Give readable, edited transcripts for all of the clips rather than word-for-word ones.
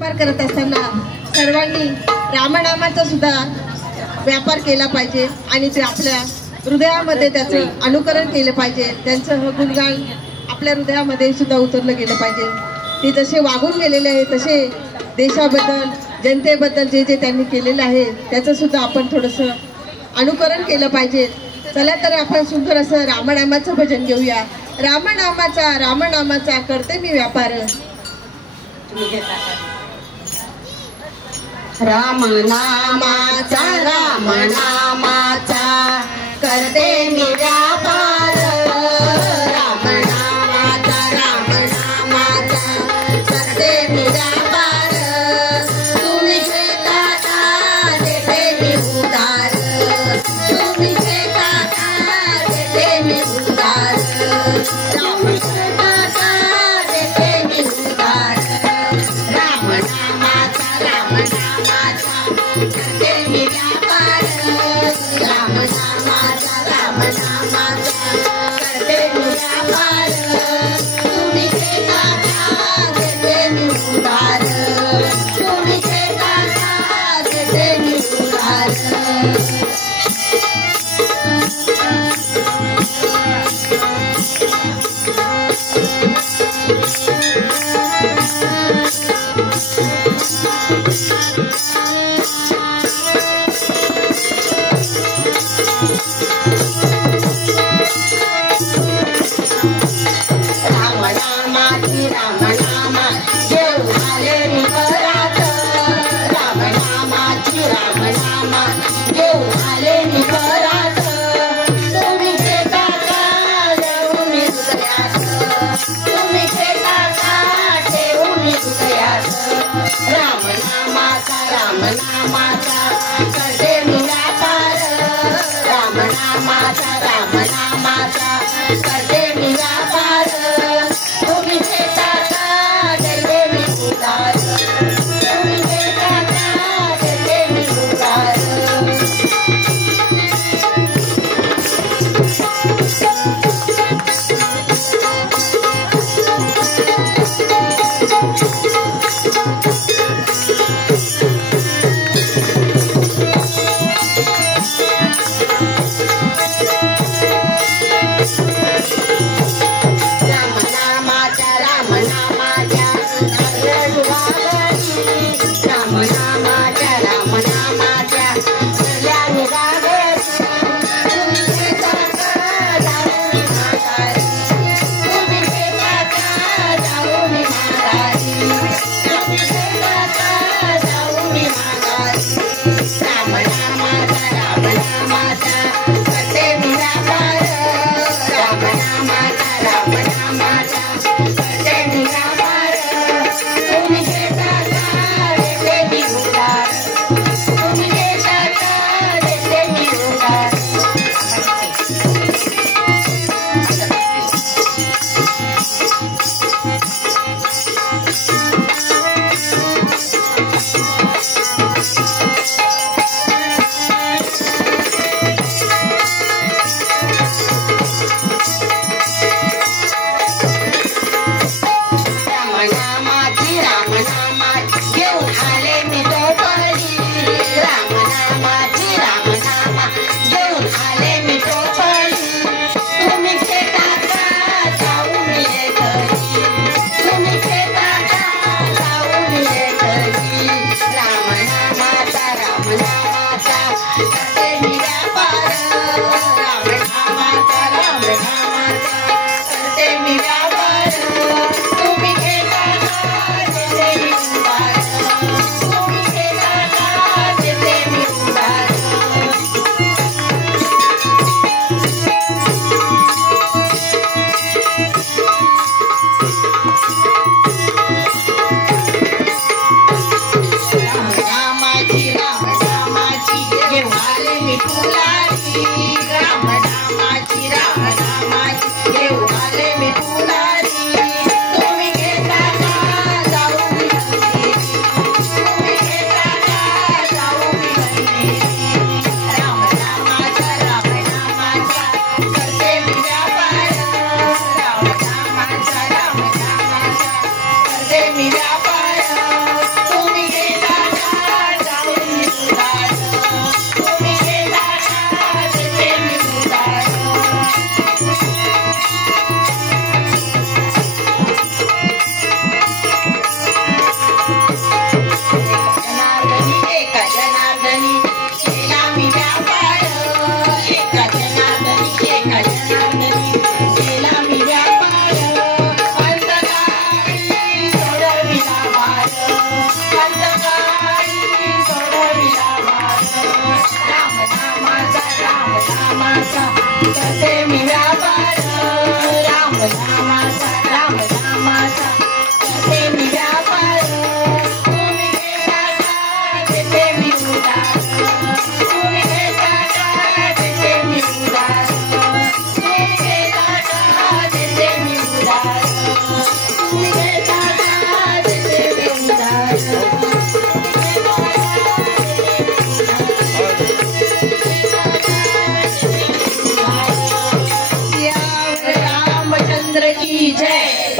व्यापार करत असताना सर्वांनी रामनामाचा सुद्धा व्यापार केला पाहिजे आणि ते आपल्या हृदयामध्ये त्याचं अनुकरण केलं पाहिजे, त्यांचं गुणगान आपल्या हृदयामध्ये सुद्धा उतरलं गेलं पाहिजे। ते जसे वागून गेलेले आहे तसे देशाबद्दल जनतेबद्दल जे जे त्यांनी केलेलं आहे त्याचं सुद्धा आपण थोडंसं अनुकरण केलं पाहिजे। चला तर आपण सुंदर असं रामनामाचं भजन घेऊया। रामनामाचा करते मी व्यापार। रामनामाचा करते मी व्यापार। रामनामाचा करते मी व्यापार। तुम्ही शेताचा देते मी उधार, तुम्ही शेताचा देते मी उधार। रामनामाचा देते मी उधार। रामनामाचा करते मी व्यापार। रामनामाचा करते मी व्यापार। तुम्ही शेताचा देते मी उधार, तुम्ही शेताचा देते मी उधार। रामनामा घेऊन आले मी घरात। रामनामाची घेऊन आले मी घरात। तुम्ही शेताचा ठेवून मी हृदयात, तुम्ही शेताचा ठेवून मी हृदयात। रामनामाचा करते मी व्यापार। रामनामाचा करते मी व्यापार। तुम्ही शेताचा देते मी उधार, तुम्ही शेताचा देते मी उधार।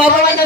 पवन